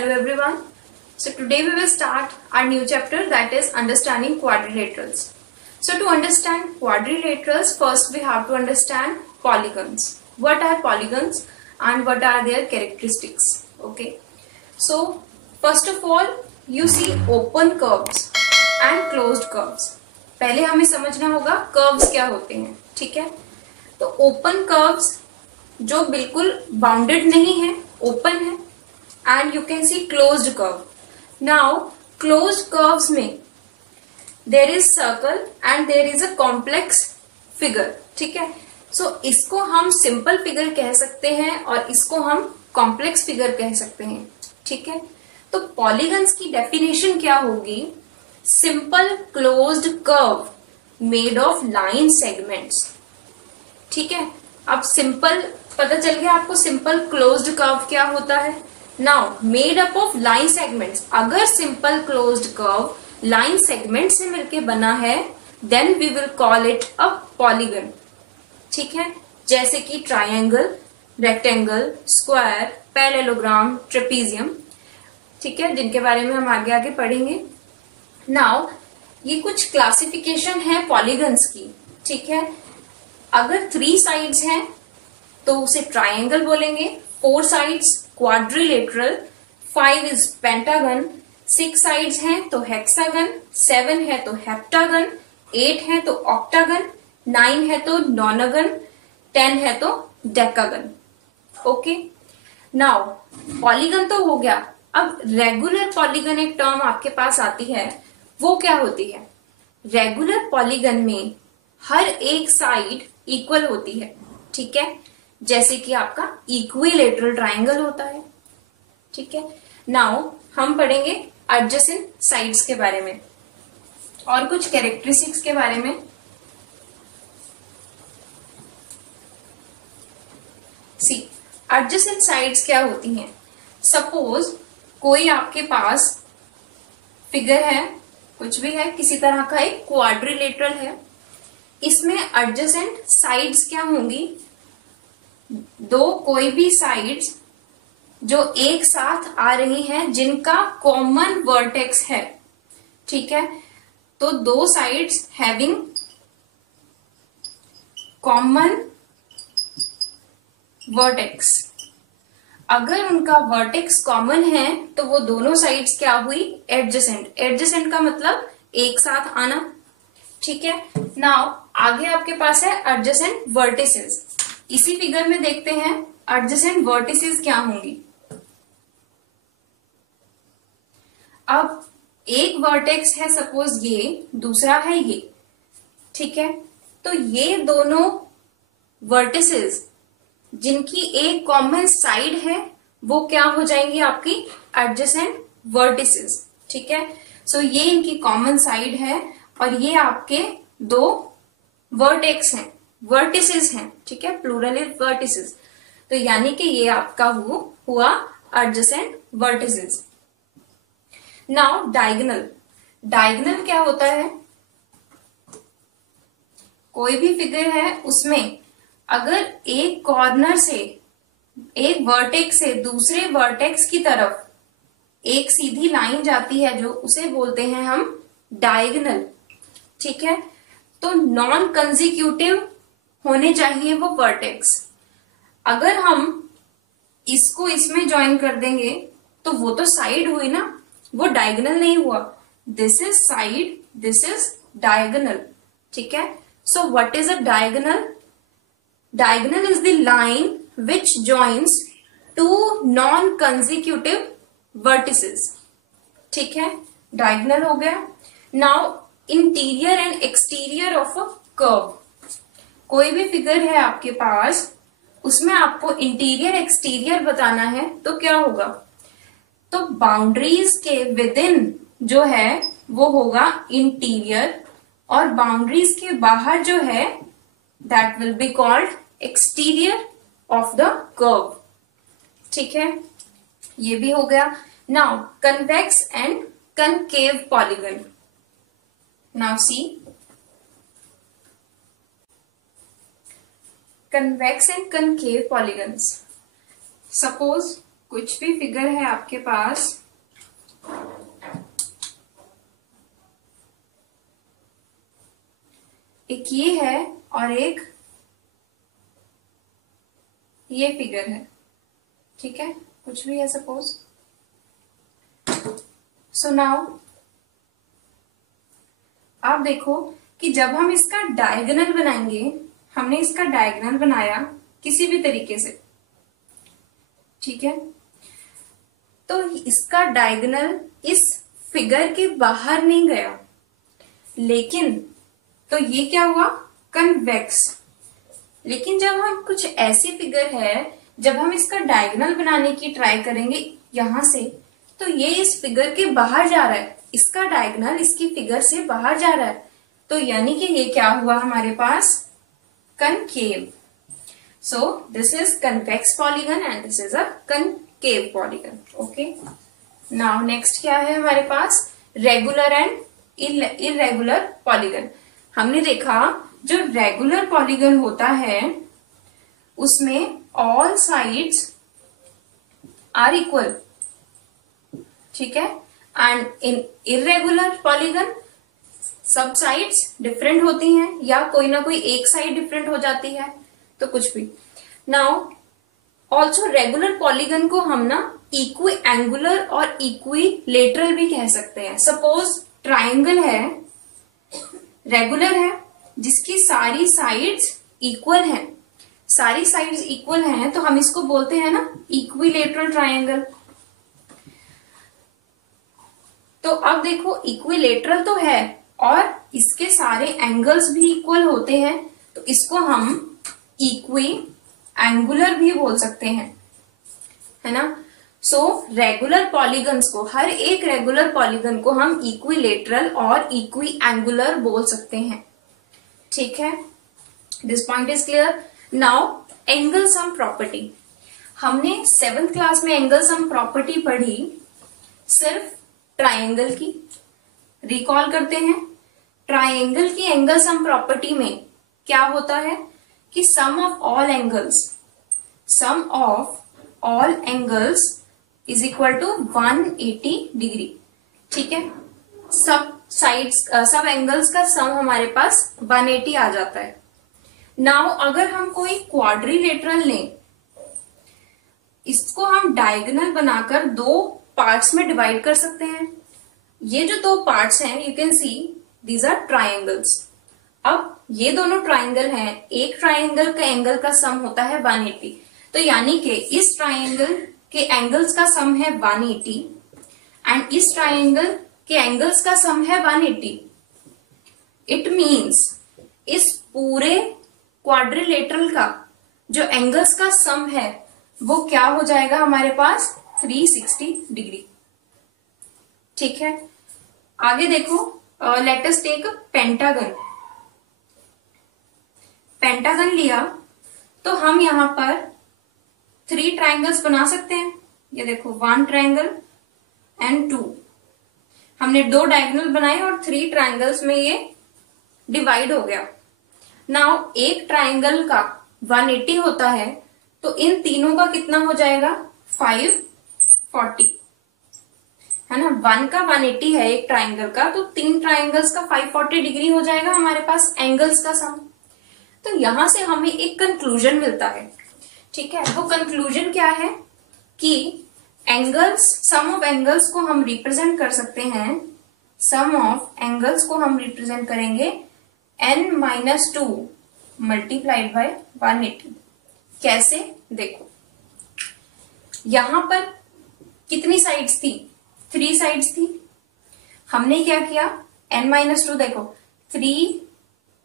Hello everyone. So today we will start our new chapter, that is understanding quadrilaterals. So to understand quadrilaterals, first we have to understand polygons. What are polygons and what are their characteristics? Okay. So first of all, you see open curves and closed curves. पहले हमें समझना होगा curves क्या होते हैं, ठीक है। तो ओपन कर्व्स जो बिल्कुल बाउंडेड नहीं है, ओपन है, and you can see closed curve. Now closed curves में there is circle and there is a complex figure, ठीक है। सो इसको हम सिंपल फिगर कह सकते हैं और इसको हम कॉम्प्लेक्स फिगर कह सकते हैं, ठीक है। तो पॉलीगन्स की डेफिनेशन क्या होगी? Simple closed curve made of line segments, ठीक है। अब सिंपल पता चल गया आपको, सिंपल क्लोज्ड कर्व क्या होता है। Now made up of line segments, अगर simple closed curve line segment से मिलके बना है then we will call it a polygon, ठीक है। जैसे कि triangle, rectangle, square, parallelogram, trapezium, ठीक है, जिनके बारे में हम आगे आगे पढ़ेंगे। नाउ ये कुछ क्लासिफिकेशन है पॉलीगन्स की, ठीक है। अगर 3 साइड्स हैं तो उसे ट्रायंगल बोलेंगे, 4 sides quadrilateral, 5 is pentagon, 6 sides हैं तो हेक्सागन, 7 है तो हेप्टागन, 8 है तो ऑक्टागन, 9 है तो नॉनागन, 10 है तो डेकागन। ओके, नाउ पॉलीगन तो हो गया। अब रेगुलर पॉलीगन एक टर्म आपके पास आती है, वो क्या होती है? रेगुलर पॉलीगन में हर एक साइड इक्वल होती है, ठीक है। जैसे कि आपका इक्विलेटरल ट्रायंगल होता है, ठीक है। नाउ हम पढ़ेंगे एडजेसेंट साइड्स के बारे में और कुछ कैरेक्टरिस्टिक्स के बारे में। सी एडजेसेंट साइड्स क्या होती हैं? सपोज कोई आपके पास फिगर है, कुछ भी है, किसी तरह का एक क्वाड्रिलेटरल है, इसमें एडजेसेंट साइड्स क्या होंगी? दो कोई भी साइड्स जो एक साथ आ रही हैं जिनका कॉमन वर्टेक्स है, ठीक है। तो दो साइड्स हैविंग कॉमन वर्टेक्स, अगर उनका वर्टेक्स कॉमन है तो वो दोनों साइड्स क्या हुई? एडजेसेंट। एडजेसेंट का मतलब एक साथ आना, ठीक है। नाउ आगे आपके पास है एडजेसेंट वर्टिसेस। इसी फिगर में देखते हैं एडजेसेंट वर्टिसेस क्या होंगी। अब एक वर्टेक्स है सपोज ये, दूसरा है ये, ठीक है। तो ये दोनों वर्टिसेस जिनकी एक कॉमन साइड है वो क्या हो जाएंगी? आपकी एडजेसेंट वर्टिसेस, ठीक है। सो ये इनकी कॉमन साइड है और ये आपके दो वर्टेक्स हैं, वर्टिसेस हैं, ठीक है। प्लूरल इज वर्टिसेस, तो यानी कि ये आपका हुआ adjacent vertices. Now diagonal. Diagonal क्या होता है? कोई भी फिगर है उसमें अगर एक कॉर्नर से, एक वर्टेक्स से दूसरे वर्टेक्स की तरफ एक सीधी लाइन जाती है जो उसे बोलते हैं हम डायगोनल, ठीक है। तो नॉन कंजिक्यूटिव होने चाहिए वो वर्टेक्स। अगर हम इसको इसमें ज्वाइन कर देंगे तो वो तो साइड हुई ना, वो डायगोनल नहीं हुआ। This is side, this is diagonal, ठीक है। So what is a diagonal? Diagonal is the line which joins two non-consecutive vertices, ठीक है। Diagonal हो गया। Now interior and exterior of a curve। कोई भी फिगर है आपके पास, उसमें आपको इंटीरियर एक्सटीरियर बताना है तो क्या होगा? तो बाउंड्रीज के विद इन जो है वो होगा इंटीरियर, और बाउंड्रीज के बाहर जो है that will be called exterior of the curve, ठीक है। ये भी हो गया। now convex and concave polygon। now see convex and concave polygons। suppose कुछ भी फिगर है आपके पास, एक ये है और एक ये फिगर है, ठीक है, कुछ भी है सपोज। सो नाउ आप देखो कि जब हम इसका डायगोनल बनाएंगे, हमने इसका डायगोनल बनाया किसी भी तरीके से, ठीक है, तो इसका डायगोनल इस फिगर के बाहर नहीं गया, लेकिन तो ये क्या हुआ, कन्वेक्स। लेकिन जब हम कुछ ऐसी फिगर है, जब हम इसका डायगोनल बनाने की ट्राई करेंगे यहां से, तो ये इस फिगर के बाहर जा रहा है, इसका डायगोनल इसकी फिगर से बाहर जा रहा है, तो यानी कि ये क्या हुआ हमारे पास, concave. So this is convex polygon and this is a concave polygon. Okay, now next क्या है हमारे पास, रेगुलर एंड इरेगुलर पॉलीगन। हमने देखा जो रेगुलर पॉलीगन होता है उसमें ऑल साइड्स आर इक्वल, ठीक है, एंड इन इरेगुलर पॉलीगन सब साइड्स डिफरेंट होती हैं या कोई ना कोई एक साइड डिफरेंट हो जाती है, तो कुछ भी। नाउ ऑल्सो रेगुलर पॉलीगन को हम ना इक्वी एंगुलर और इक्विलेटरल भी कह सकते हैं। सपोज ट्राइंगल है, रेगुलर है, जिसकी सारी साइड्स इक्वल हैं, सारी साइड्स इक्वल हैं, तो हम इसको बोलते हैं ना इक्विलेटरल ट्राइंगल। तो अब देखो इक्विलेटरल तो है और इसके सारे एंगल्स भी इक्वल होते हैं, तो इसको हम इक्वी एंगुलर भी बोल सकते हैं, है ना। सो रेगुलर पॉलीगन्स को, हर एक रेगुलर पॉलीगन को हम इक्विलेटरल और इक्वी एंगुलर बोल सकते हैं, ठीक है। This point is clear. Now angle sum property, हमने 7th क्लास में एंगल सम प्रॉपर्टी पढ़ी सिर्फ ट्राइंगल की। रिकॉल करते हैं, ट्राइंगल की एंगल सम प्रॉपर्टी में क्या होता है कि sum of all angles is equal to 180 degree, ठीक है। सब एंगल्स का सम हमारे पास 180 आ जाता है। नाउ अगर हम कोई क्वाड्रिलेटरल लें, इसको हम डायगोनल बनाकर 2 पार्ट्स में डिवाइड कर सकते हैं। ये जो 2 पार्ट्स हैं, you can see these are triangles. अब ये दोनों ट्राइंगल हैं, एक ट्राइंगल का एंगल का सम होता है 180, तो यानी कि इस ट्राइंगल के एंगल्स का सम है 180 एंड इस ट्राइंगल के एंगल्स का सम है 180। इट मीन्स इस पूरे क्वाड्रिलेटरल का जो एंगल्स का सम है वो क्या हो जाएगा हमारे पास, 360 डिग्री, ठीक है। आगे देखो, let us take pentagon. Pentagon लिया तो हम यहां पर 3 ट्राइंगल्स बना सकते हैं। ये देखो 1 ट्राइंगल एंड 2, हमने 2 डायगोनल बनाए और 3 ट्राइंगल्स में ये डिवाइड हो गया। नाउ एक ट्राइंगल का 180 होता है, तो इन तीनों का कितना हो जाएगा, 540, है ना। 1 का 180 है एक ट्राइंगल का, तो 3 ट्राइंगल्स का 540 डिग्री हो जाएगा हमारे पास एंगल्स का सम। तो यहां से हमें एक कंक्लूजन मिलता है, ठीक है। वो कंक्लूजन क्या है कि एंगल्स, सम ऑफ एंगल्स को हम रिप्रेजेंट कर सकते हैं, सम ऑफ एंगल्स को हम रिप्रेजेंट करेंगे n-2 मल्टीप्लाइड बाय 180। कैसे, देखो यहां पर कितनी साइड्स थी, 3 साइड्स थी। हमने क्या किया, n-2 देखो 3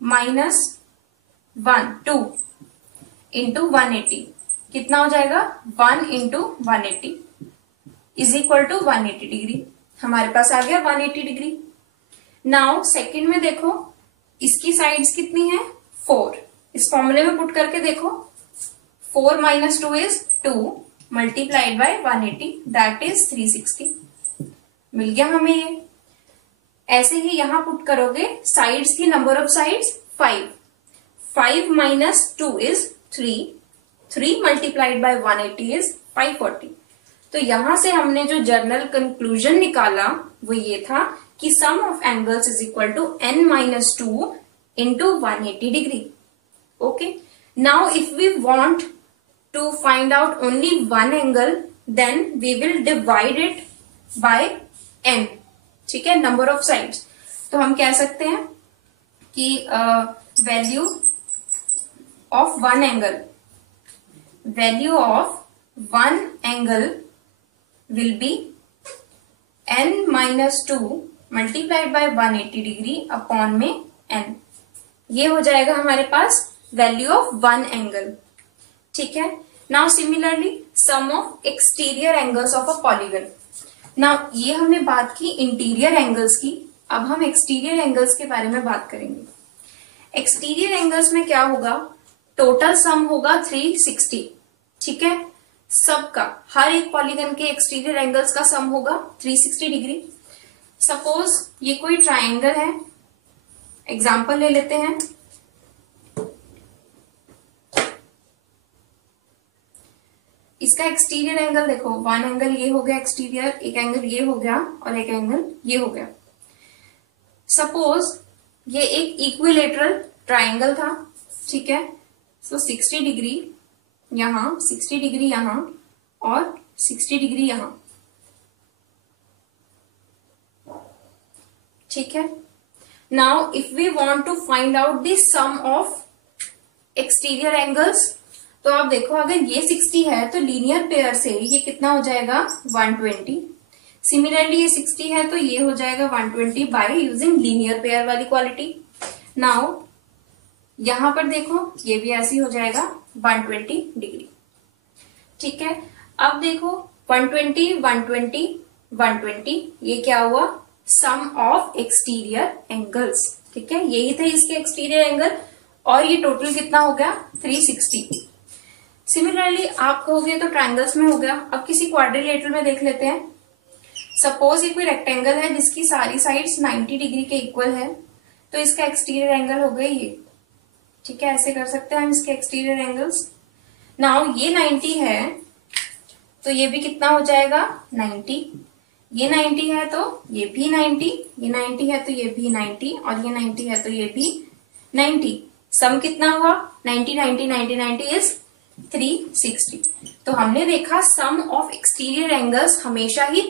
माइनस 1 2 इंटू 180 कितना हो जाएगा, 1 into 180 is equal to 180 degree. हमारे पास आ गया 180 डिग्री। नाउ सेकंड में देखो, इसकी साइड्स कितनी है, 4। इस फॉर्मूले में पुट करके देखो, 4 minus 2 is 2 multiplied by 180 that is 360। मिल गया हमें ये। ऐसे ही यहां पुट करोगे, साइड्स की number of sides 5 minus 2 is 3 multiplied by 180 is 540। तो यहां से हमने जो जर्नल कंक्लूजन निकाला वो ये था कि sum of angles is equal to n-2 into 180 degree. Okay, now if we want to find out only one angle then we will divide it by n. ठीक है, नंबर ऑफ साइड्स. तो हम कह सकते हैं कि value of one angle will be n-2 multiplied by 180 degree upon में n. ये हो जाएगा हमारे पास वैल्यू ऑफ वन एंगल. ठीक है, now similarly sum of exterior angles of a polygon. Now ये हमने बात की इंटीरियर एंगल्स की, अब हम एक्सटीरियर एंगल्स के बारे में बात करेंगे. एक्सटीरियर एंगल्स में क्या होगा, टोटल सम होगा 360. ठीक है, सबका हर एक पॉलीगन के एक्सटीरियर एंगल्स का सम होगा 360 डिग्री. सपोज ये कोई ट्रायंगल है, एग्जांपल ले लेते हैं. इसका एक्सटीरियर एंगल देखो, वन एंगल ये हो गया एक्सटीरियर, एक एंगल ये हो गया और एक एंगल ये हो गया. सपोज ये एक इक्विलेटरल ट्रायंगल था. ठीक है, सो 60 डिग्री यहां, 60 डिग्री यहां और 60 डिग्री यहां. ठीक है, now if we want to find out the sum of exterior angles, तो आप देखो अगर ये 60 है तो लीनियर पेयर से ये कितना हो जाएगा 120. सिमिलरली ये 60 है तो ये हो जाएगा 120 बाय यूजिंग लीनियर पेयर वाली क्वालिटी. नाउ यहां पर देखो ये भी ऐसे ही हो जाएगा 120 डिग्री. ठीक है, अब देखो 120 120 120 ये क्या हुआ, सम ऑफ एक्सटीरियर एंगल्स. ठीक है, यही थे इसके एक्सटीरियर एंगल और ये टोटल कितना हो गया 360. सिमिलरली आप कहोगे तो ट्रायंगल्स में हो गया. अब किसी क्वाड्रिलेटरल में देख लेते हैं. सपोज ये कोई रेक्टेंगल है जिसकी सारी साइड्स 90 डिग्री के इक्वल है, तो इसका एक्सटीरियर एंगल हो गए ये. ठीक है, ऐसे कर सकते हैं हम इसके एक्सटीरियर एंगल्स. नाउ ये 90 है तो ये भी कितना हो जाएगा 90. ये 90 है तो ये भी 90, ये 90 है तो ये भी 90 और ये 90 है तो ये भी 90. सम कितना हुआ 90 90 90 90 इज 360. तो हमने देखा सम ऑफ एक्सटीरियर एंगल्स हमेशा ही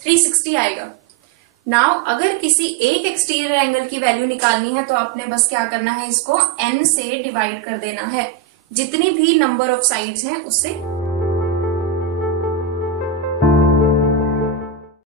360 आएगा. नाउ अगर किसी एक एक्सटीरियर एंगल की वैल्यू निकालनी है तो आपने बस क्या करना है, इसको n से डिवाइड कर देना है. जितनी भी नंबर ऑफ साइड्स हैं उससे